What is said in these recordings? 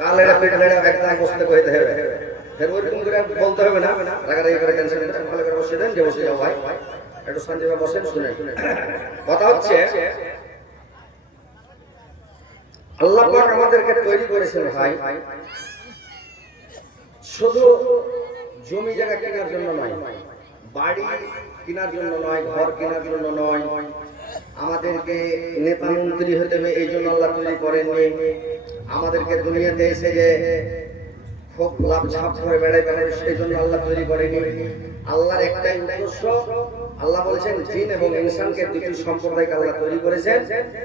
কালেরা পিটলেরা একদম বসতে কইতে হবে ফের ওইরকম করে বলতে হবে না রাগারাগি করে টেনশন করে ভালো করে বসে দেন যে বসে যাও ভাই একটু শান্তিভাবে বসেন শুনেন কথা হচ্ছে আল্লাহ পাক আমাদেরকে তৈরি করেছেন ভাই শুধু জমি জায়গা কেনার জন্য নয় বাড়ি কেনার জন্য নয় ঘর কেনার জন্য নয় আমাদেরকে নেতা মন্ত্রী হতে হবে এই জন্য আল্লাহ তৈরি করেননি আমাদেরকে দুনিয়াতে এসে যে খুব লাভ ঝাপ করে বেড়াইতে হবে সেই জন্য আল্লাহ তৈরি করেনি আল্লাহর একটাই উদ্দেশ্য আল্লাহ বলেছেন জিন এবং ইনসানকে দুটি সম্প্রদায়কে আল্লাহ তৈরি করেছেন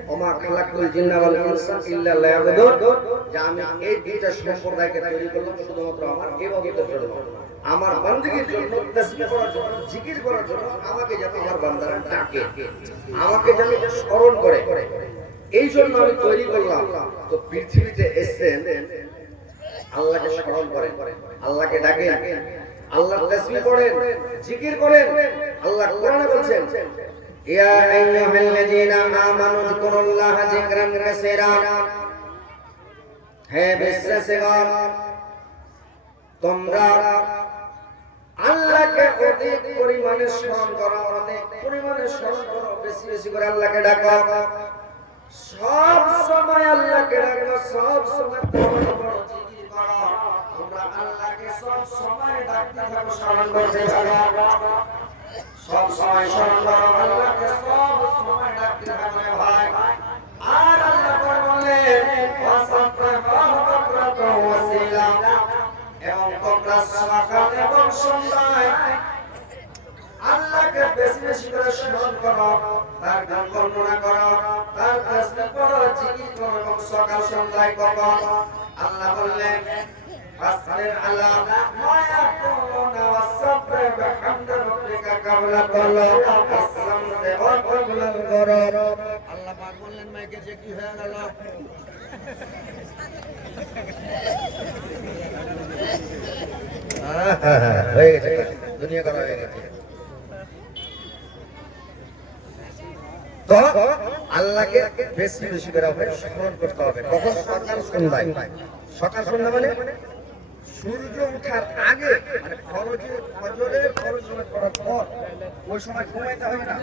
ওমা খালাকুল জিন্না ওয়াল ইনসা ইল্লা লিয়াবুদুন যে আমি এই দুইটা সম্প্রদায়কে তৈরি করলাম শুধুমাত্র আমার ইবাদতের জন্য আমার বান্দাগির জন্য তাসবিহ করার জন্য জিকির করার জন্য আমাকে যাতে আমার বান্দারা ডাকে আমাকে যেন স্মরণ করে এই জন্য আমি তৈরি করলাম তো পৃথিবীতে এসেছেন আল্লাহকে স্মরণ করেন আল্লাহকে ডাকেন আল্লাহর তাসবিহ করেন জিকির করেন আল্লাহ কোরআনে বলছেন ইয়া আইয়ুহাল্লাযীনা আমানু যিকুরুল্লাহা যিকরান কাসীরা হে বিশ্বাসীগণ তোমরা আল্লাহকে অধিক পরিমাণে স্মরণ করো অধিক পরিমাণে স্মরণ করো বেশি বেশি করে আল্লাহকে ডাকো সব সময় আল্লাহকে ডাকো সব সময় জিকির করো তোমরা আল্লাহকে সব সময় ডাকতে থাকো স্মরণ করতে থাকো সব সময় স্মরণ করো আল্লাহকে সব সময় ডাকতে থাকো ভাই আর আল্লাহ বললেন ওয়াসাফাহু বুকরাতাও ওয়াসিলা এবং তোমরা সকাল এবং সন্ধ্যায় আল্লাহকে বেশি বেশি করে স্মরণ করো তার গান বর্ণনা করো তার তাসবিহ করো জিকির করো এবং সকাল সন্ধ্যায় করো আল্লাহ বললেন ফাসবির আলা মা ইয়াকুলুনা ওয়াসাব্বিহ বিহামদি রাব্বিকা কাবলা তালাশি ওয়া ক্বাবলা আল-গরর আল্লাহ পাক বললেন মাইকে যে কি হয়ে গেল হয়ে গেছে দুনিয়া করা হয়ে গেছে তো আল্লাহকে বেশি বেশি করে স্মরণ করতে হবে কখন সকাল সন্ধ্যায় সকাল সন্ধ্যা মানে সূর্য ওঠার আগে মানে ফজরের ফরজ নামাজ পড়ার পর ওই সময় ঘুমাইতে হবে না